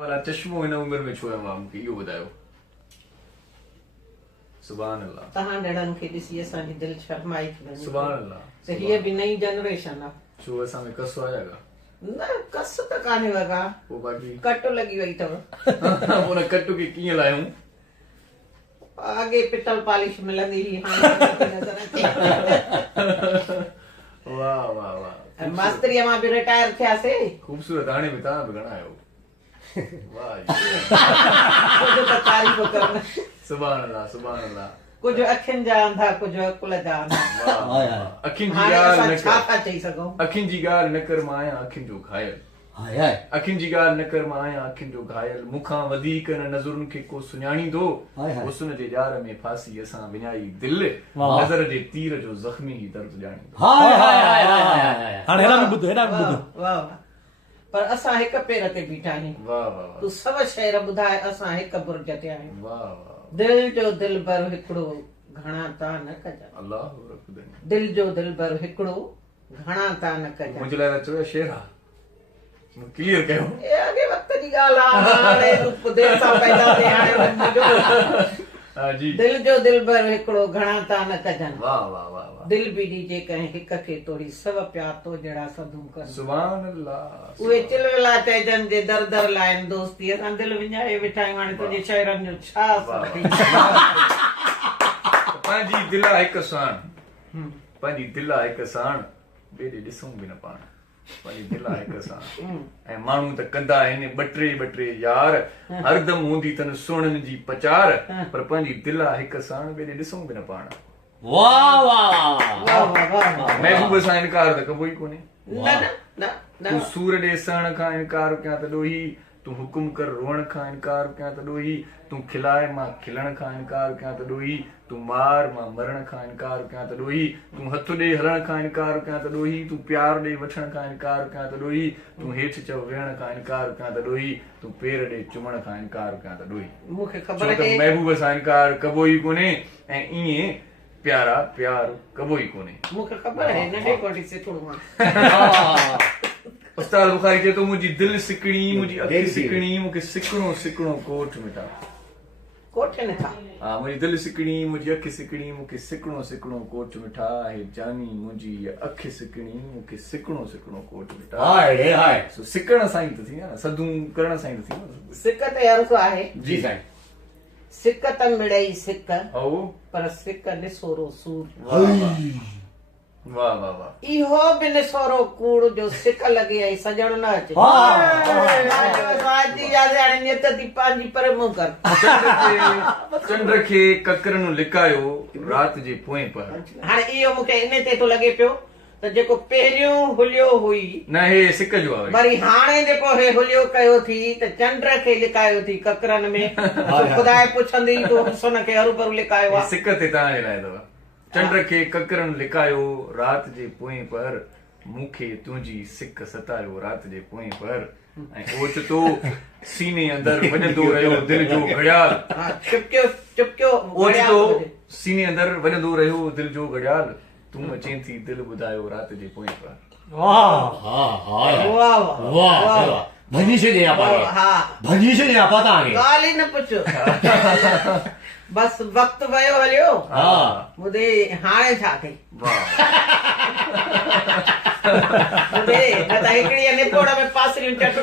वाला चश्मो हिन उम्र में छो है मां मूंखे इहो ॿुधायो। सुभान अल्लाह। तहां ॾेढनि खे ॾिसी असांजी दिलि शर्माई थी वञे। सुभान अल्लाह। त हीअ बि नई जनरेशन आहे। छो असां में कस आया का? न कस त कान्हे वगा। पोइ बाक़ी कट लगी वई अथव। उन कट खे कीअं लायूं? आगे पितल पॉलिश मिलंदी हुई हाणे नज़र अचे। वाह वाह वाह। मास्तरीअ मां बि रिटायर थियासीं। खूबसूरत हाणे बि तव्हां बि घणा आहियो। वाह कुझु त तारीफ़ कनि। सुभान अल्लाह सुभान अल्लाह। कुझु अखियुनि जा अंधा कुझु अकुल जा अंधा। अखियुनि जी हाणे ॻाल्हि असां न छा कर। था चई सघूं? अखियुनि जी ॻाल्हि न कर मां आहियां अखियुनि जो घायल। अखियुनि जी ॻाल्हि न कर मां आहियां अखियुनि जो घायल। मूंखां वधीक न नज़रुनि खे को सुञाणींदो। हुस्न जे ॼार में फासी असां विञाई दिलि। नज़र जे तीर जो ज़ख़्मी ही दर्द ॼाणींदो। हाणे हेॾा बि ॿुध हेॾा बि ॿुध। वाह वाह। पर असां हिक पेर ते बीठा आहियूं। वाह वाह। तूं सभ शेर ॿुधाए असां हिक बुर्ज ते आहियूं। वाह वाह। दिल जो दिलबर हिकिड़ो घणा ता न कजनि। अल्लाह रखदनि। दिल जो दिलबर हिकिड़ो घणा ता न कजनि। मुंहिंजे लाइ त चयो शेर आहे। क्लियर कयो। ए अॻे वक़्त जी ॻाल्हि आहे। हाणे तूं देर सां पैदा थिए हाणे मुंहिंजो जी। दिल जो दिलबर हिकिड़ो घणा ता न कजनि। वाह वाह वाह वाह। दिल बि ॾिजे कंहिं हिक खे तोड़ी सभ प्यार तो जहिड़ा सदूं कर। सुभान अल्लाह। उहे चिलविला चइजनि जे दर दर लाइन दोस्ती असां दिल विञाए वेठा आहियूं। हाणे तुंहिंजे शहरनि जो छा पंहिंजी दिल आहे हिकु साण। पंहिंजी दिल आहे हिकु साण ॿिए ॾे ॾिसूं बि न पाण। पंहिंजी दिल आहे हिकु साण। ऐं माण्हू त कंदा आहिनि ॿ टे यार। हरदम हूंदी अथनि सुहिणनि जी पचार। पर पंहिंजी दिल आहे हिकु साण ॿिए ॾे ॾिसूं बि न पाण। वाह वाह। महबूब सां इनकार त कबो ई कोन्हे। न न तूं सूर ॾे सहण खां इनकार कयां त ॾोही। तूं हुकुम कर रोअण खां इनकार कयां त ॾोही। तूं खिलाए मां खिलण खां इनकार कयां त ॾोही। तूं मार मां मरण खां इनकार कयां त ॾोही। तूं हथ ॾे हलण खां इनकार कयां त ॾोही। तूं प्यार ॾे वठण खां इनकार कयां त ॾोही। तूं हेठि चओ वेहण खां इनकार कयां त ॾोही। तूं पेर ॾे चुमण खां इनकार कयां त ॾोही। मूंखे ख़बर छो त महबूब सां इनकार कबो ई कोन्हे। ऐं ईअं प्यारा प्यार कबो ई कोन्हे। मूंखे ख़बर आहे नंढे कोठी सिखणो आहे। उस्ताद बुखारी चए थो मुंहिंजी दिलि सिकणी मुंहिंजी अखि सिकणी मूंखे सिकणो सिकणो कोठ मिटा। कोठ न था। हा मुंहिंजी दिलि सिकणी मुंहिंजी अखि सिकणी मूंखे सिकणो सिकणो कोठ मिठा आहे जानी मुंहिंजी अखि सिकणी मूंखे सिकणो सिकणो कोठ मिठा। हाय सो सिकण सां ई त थी न सदूं करण सां ई त थी। सिक ते अर्ज़ु आहे। जी साईं। सिक त मिड़ई सिक ओ पर सिक निसोरो सूर। वाह वाह वाह। इहो बि निसोरो कूड़ जो सिक लॻे ऐं सजण न अचे। हाणे नियत थी पंहिंजी पर मुंहुं कर। चंड खे ककरनु लिकायो राति जे पोएं पर। हाणे इहो मूंखे इन ते थो लॻे पियो त जेको पहिरियों हुलियो हुई न हे सिक जो आहे। वरी हाणे जेको हे हुलियो कयो थी त चंड खे लिकायो थी ककरनि में। ख़ुदा पुछंदी तूं हुसन खे हरू भरू लिकायो आहे। सिक ते तव्हांजे लाइ अथव। चंड खे ककरनु लिकायो राति जे पोएं पर मूंखे तुंहिंजी सिक सतायो राति जे पोएं पर। ऐं ओचितो सीने अंदरि वॼंदो रहियो दिलि जो घड़ियाल। चुपकियो चुपकियो ओचितो सीने अंदरि वॼंदो रहियो दिलि जो घड़ियाल। तूं अचें थी दिलि ॿुधायो राति जे पोएं पर। भॼी छॾे भॼी छॾे ॻाल्हि ई न पुछ। बसि वक़्तु वियो हलियो। ॿुधे हाणे छा कई? ॿुधे न त हिकिड़ी निपोड़ में पासरियूं चटू।